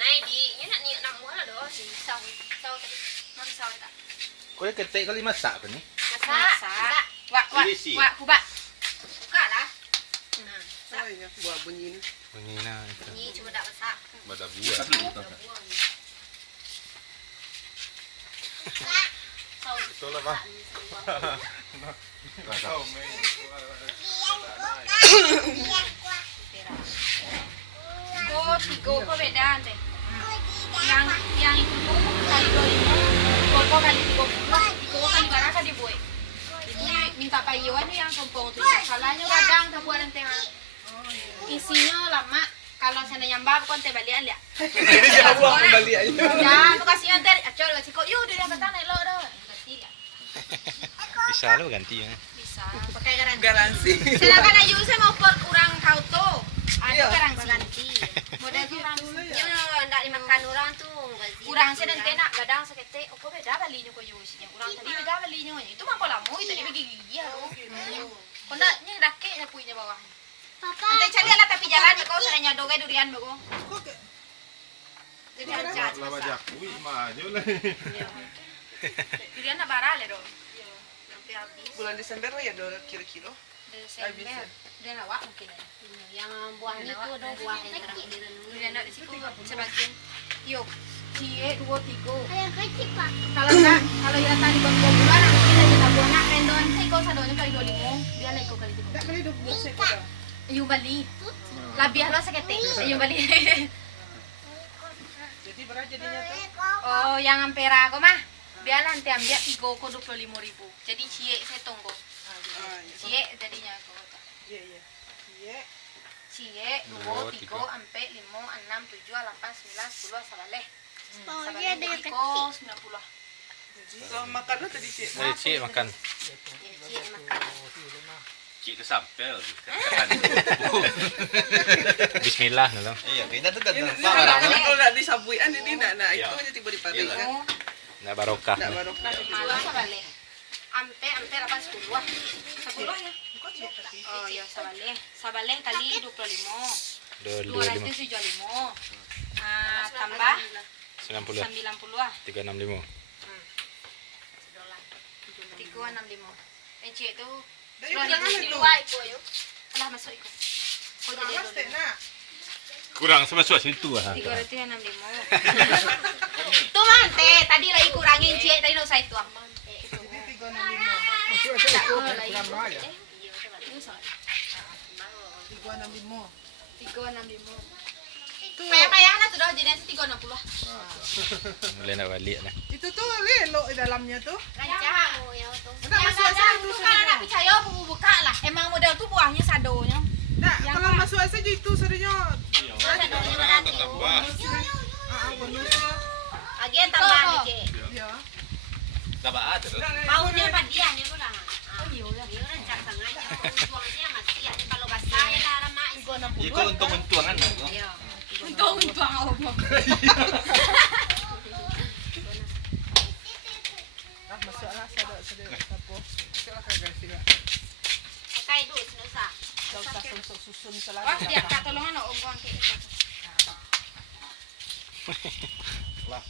này đi nhớ nặng nhựa nặng quá là đó thì sau sau nó sau tak. Kau yang ketik kali masak apa ni? Masak. Wak kubak. Buka lah. Nah, ya, buat bunyi ni. Bunyi na itu. Ini cuma tak masak. Pada buah. Betul lah bang. Tiga beda deh. Yang itu kali 25, koko kali 30, tiga kali berapa dibuat? Ini minta payuan nih yang sompong tuh. Salahnya kadang tak buat nanti. Isinya lama. Kalau sana nyambab kon teh balian ya. Jangan buat kembali aja. Ya, tu kasih nanti. Acol kasih kok. Yuk dia petang elo dah. Ganti ya. Bisa lu ganti ya. Bisa. Pakai garansi. Garansi. Silakan aja saya mau kurang kau tuh. Ada garansi. Model kurang. Ya, ndak dimakan orang tuh. Kurang saya dan kena gadang sekete. Oh, beda balinya kau jusnya. Kurang tadi beda balinya. Itu mah pola mu tadi bagi gigi ya. Kau ndaknya dakeknya punya bawah. Nanti cari lah tapi jalan kau sana dogai durian bago. Jadi aja. Lah bajak kuih maju lah. Durian nak barang le dong. Sampai habis. Bulan Desember lah ya 2 kilo-kilo. Desember. Dia nawak mungkin ya. Yang buahnya itu ada buah yang kecil. Durian nak di situ sebagian. Yuk. Cie 2 3. Yang kecil pak. Kalau ya tadi buat 2 bulan mungkin aja tak buat nak rendon. Saya kau sadonya kali 25. Dia naik kau kali 3. Tak kali 20 sekor dah. Yung bali. Labiah lo sakete. Yung bali. Jadi berapa jadinya tuh? Oh, yang ampera ko mah. Biarlah nanti ambil 3 ko 25.000. Jadi cie saya tunggu. Cie jadinya ko. Iya, iya. Iya. Cie 2 3 ampe 5 6 7 8 9 10 sabaleh. Oh iya ada yang Ko kecil. 90. Kalau makan lo tadi sih. Ayo cik makan. Cie makan. Cik kesampel. Bismillah nolong. Iya, kita tuh kan Kalau nak disabuian ini nak itu aja tiba dipakai kan. Oh, Nak barokah. Nak barokah. malah sabaleh. Ampe 10 10 ya. Oh iya sabaleh. Sabaleh kali 25. 225 275. Tambah 90 90 ah. 365. 365. Cik tu Dari Dua jangan di itu. luar ikut yuk. Alah masuk ikut. Oh jadi Mas teh nak. Kurang sama situ ah. 365. Tuh mante, tadi lagi kurangin cik, tadi lo saya tuang. Jadi 365. 365. 365. Payah-payah lah sudah jadi 360. Mulai nak balik lah. Itu tuh lelo di dalamnya tuh. Rancang. Nak masuk Yang asal ada itu kalau nak saja. percaya aku buka lah. Emang model tuh buahnya sadonya. Nak Yang kalau apa? masuk asal itu saja. Bonusnya. Agen tambahan nih cik. Ya. Dapat ada tuh. Maunya padian ya kurang. Oh iya ya. Iya rancang sengaja. Tuangnya masih ya kalau basah ya cara mak. Iya, kok untung-untungan lah. Iya. Untung apa? Ah, masuklah saja sapu. Masuklah guys juga. Pakai dulu senusah. Enggak usah susun Wah, selagi. dia kak tolongan om buang kayak gitu. Lah.